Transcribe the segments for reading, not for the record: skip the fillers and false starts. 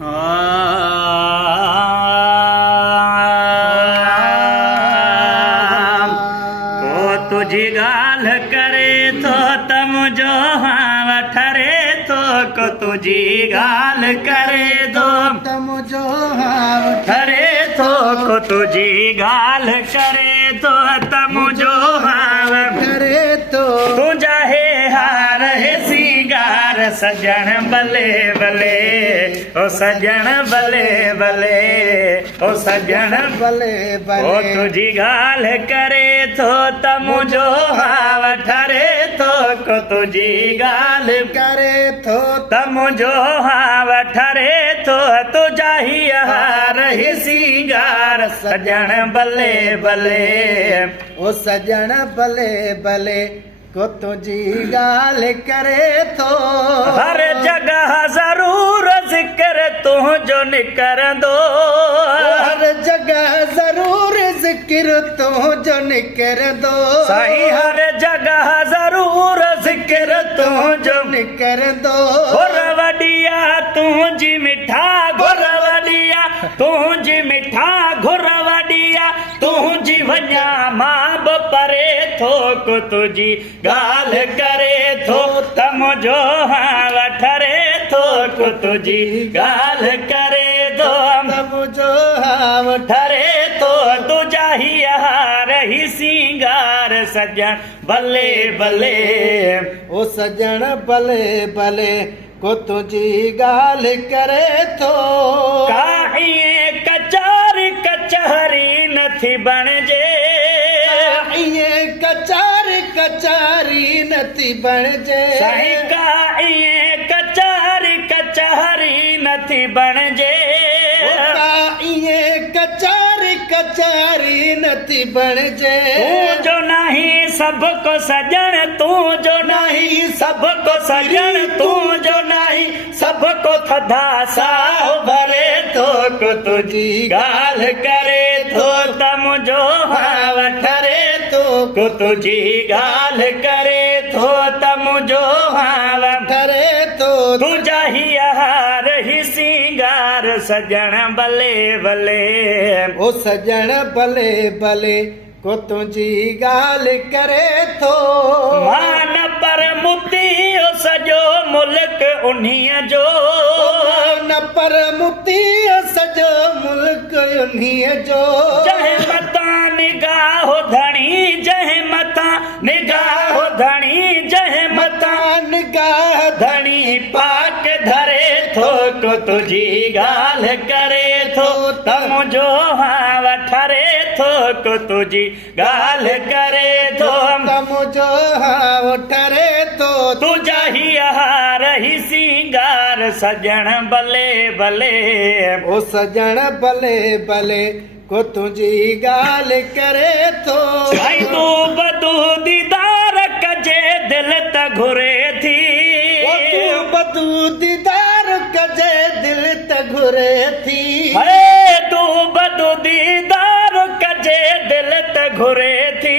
को तुझी गाल करे तो तम जो हाँ ठरे तो को तुझी गाल करे दो तम जो हाँ ठरे तो को तुझी गाल करे तो तम जो हाँ करे तो तू जाहे हार है सिंगार सजन बले बले ओ सजन बले बले ओ सजन भले ओ भले तुझी गाल करे तो तम जो हाव ठरे तो को तुझी गाल करे तो तम जो हाव ठरे तो तू जाही हार ही सिंगार सजन बले बले ओ सजन भले भले को तुझी गाल करे तो हर जगह जरूर जिक्र तू जो निकर दो हर जगह जरूर जिक्र तू जो निकर दो सही हर जगह जरूर जिक्र तू जो निकर दो घुरवडिया तू जी मिठा घुरवडिया तू जी मिठा घुरवडिया तू जी वञा मां परे थो को तुझी गाल करे थो तम जो हाव ठरे थो को तुझी गाल करे दो तम जो हाँ ठरे तो तुझा ही हार ही सिंगार सजन भले भले ओ सजन भले भले को तुझी गाल करे तो काहिए कचारी कचहरी नथी बणजे ये कचारी कचारी नथी बणजे सही काहिए कचारी कचहरी नथी बणजे ये कचारी कचारी नथी बणजे तू जो नहीं सबको सजन तू जो नहीं सबको सजन तू जो नहीं सबको थधा साह भरे तो को तुझी गाल करे तो तम जो हाव ठरे तो को तुझी गाल करे तो तम जो हाव करे तो तू जाही हार ही सिंगार सजन बले बले ओ सजन भले भले को तुझी गाल करे तो मान पर मुक्ति सजो मुल्क उन्हीं जो न पर मुक्ति सजो मुल्क उन्हीं जो जय मता निगाह धनी जय मता निगाह धनी जय मता निगाह धनी पाक धरे थो को तुझी गाल करे थो तम जो हाव ठरे थो को तुझी गाल करे थो तम जो हाँ ठरे तो तू जाही हार ही सिंगार सजन बले बले ओ सजन भले भले को तुझी गाल करे तो भाई तू बदू दीदार कजे दिल त घुरे थी ओ तू बदू दीदार कजे दिल त घुरे थी है तू बदू दीदार कजे दिल त घुरे थी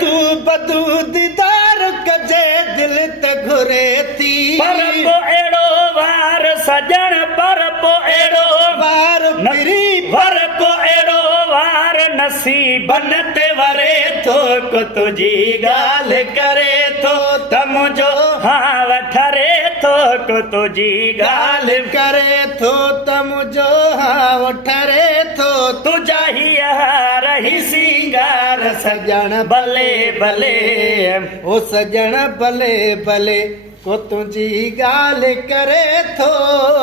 तू बदू दीदार कजे दिल त घुरे थी पर को एड़ो वार सजन पर को एड़ो बार फिरी पर को एड़ो वार नसीबन ते वरे थो को तुझी गाल करे थो तम जो हाव ठरे थो को तुझी गाल करे थो तम जो हाँ ठरे थो तू जाही हार ही सिंगार सजन भले भले ओ सजन भले भले को तुझी गाल करे थो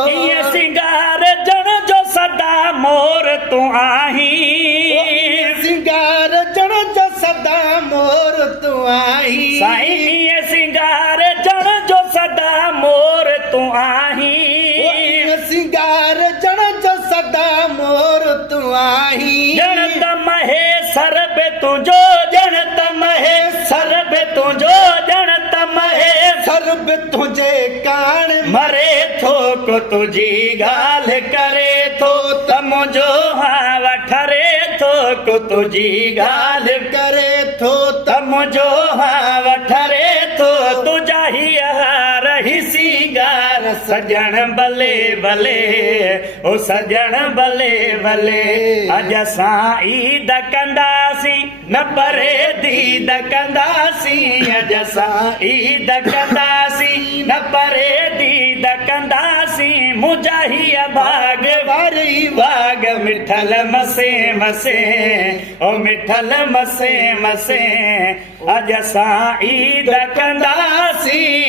ये सिंगार जन जो सदा मोर तू आही सिंगार जण जो सदा मोर तू आई साईं ये सिंगार जन जो सदा मोर तू आही सिंगार जण जो सदा मोर तू आई जन तम है सरबे तुझो जन तम है सरबे तुझो जन तम है सर्व तुझे कान मरे थो को तुझी गाल करे थो तम जो हाव ठरे थो को तुझी गाल करे थो तम जो हाव ठरे थो तुझा ही हार ही सिंगार सजण भले भले ओ सजण भले भले अज असां ईद कंदासीं न परे दीद कंदासीं अज असां ईद कंदासीं न परे दीद कंदासीं मुंहिंजा बाग वारी बाग मिठल मसे मसे ओ मिठल मसे मसे अज असां ईद कंदासीं